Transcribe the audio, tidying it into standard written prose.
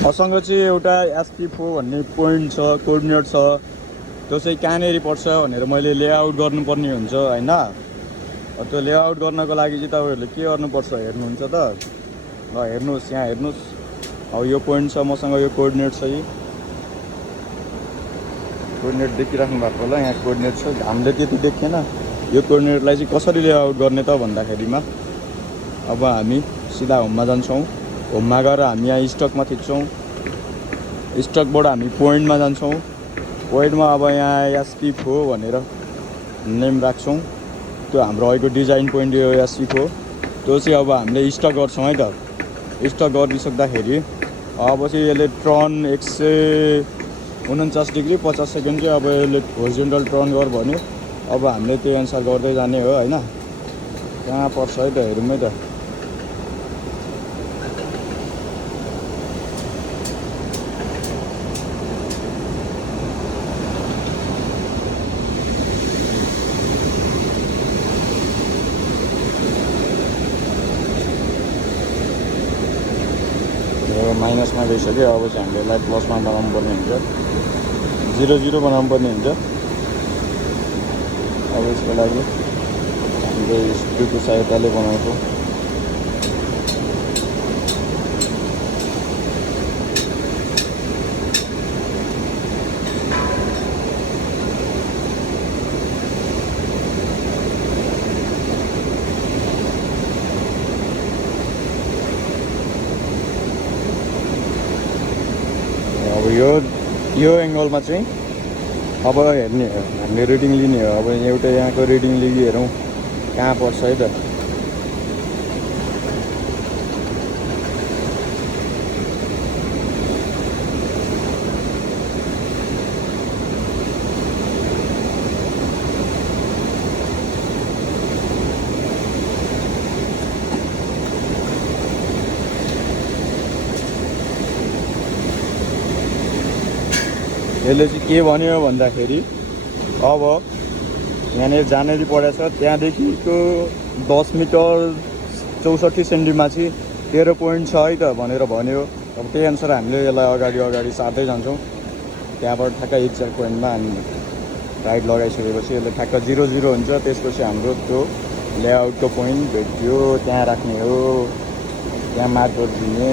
मसँग चाहिँ एउटा SP4 भन्ने पोइन्ट छ, कोअर्डिनेट छ। त्यो चाहिँ कहाँनिर पर्छ भनेर मैले लेआउट गर्नुपर्ने हुन्छ होइन। त्यो लेआउट गर्नको लागि चाहिँ तपाईँहरूले के गर्नुपर्छ हेर्नुहुन्छ त। ल हेर्नुहोस्, यहाँ हेर्नुहोस्। अब यो पोइन्ट छ मसँग, यो कोअर्डिनेट छ। यी कोअर्डिनेट देखिराख्नु भएको होला, यहाँ कोअर्डिनेट छ। हामीले त्यति देखेन। यो कोअर्डिनेटलाई चाहिँ कसरी लेआउट गर्ने त भन्दाखेरिमा अब हामी सिधा होममा जान्छौँ। होममा गएर हामी यहाँ स्टकमा थिच्छौँ। स्टकबाट हामी पोइन्टमा जान्छौँ। पोइन्टमा अब यहाँ SP4 भनेर नेम राख्छौँ। त्यो हाम्रो अहिलेको डिजाइन पोइन्ट यो SP4। त्यो चाहिँ अब हामीले स्टक गर्छौँ है त। स्टक गरिसक्दाखेरि अब चाहिँ यसले टर्न 149 डिग्री 50 सेकेन्ड चाहिँ अब यसले होरिजोन्टल टर्न गर भन्यो। अब हामीले त्यही अनुसार गर्दै जाने हो होइन। कहाँ पर्छ है त हेरौँ है त। माइनसमा गइसक्यो। अब चाहिँ हामीले यसलाई प्लसमा बनाउनु पर्ने हुन्छ, 0 बनाउनु पर्ने हुन्छ। अब यसको लागि हामीले स्क्रुको सहायताले बनाउँछौँ। अब यो एङ्गलमा चाहिँ अब हेर्ने हो, हामीले रिडिङ लिने हो। अब एउटा यहाँको रिडिङ लिई हेरौँ कहाँ पर्छ है त। यसले चाहिँ के भन्यो भन्दाखेरि अब यहाँनिर जहाँनिर परेछ त्यहाँदेखिको 10 मिटर 64 सेन्टिमा चाहिँ 13 पोइन्ट छ है त भनेर भन्यो। अब त्यही अनुसार हामीले यसलाई अगाडि सार्दै जान्छौँ। त्यहाँबाट ठ्याक्क एक्ज्याक्ट पोइन्टमा हामी राइट लगाइसकेपछि यसले ठ्याक्क 0 हुन्छ। त्यसपछि हाम्रो त्यो लेआउटको पोइन्ट भेट्यो, त्यहाँ राख्ने हो, त्यहाँ मार्क गरिदिने।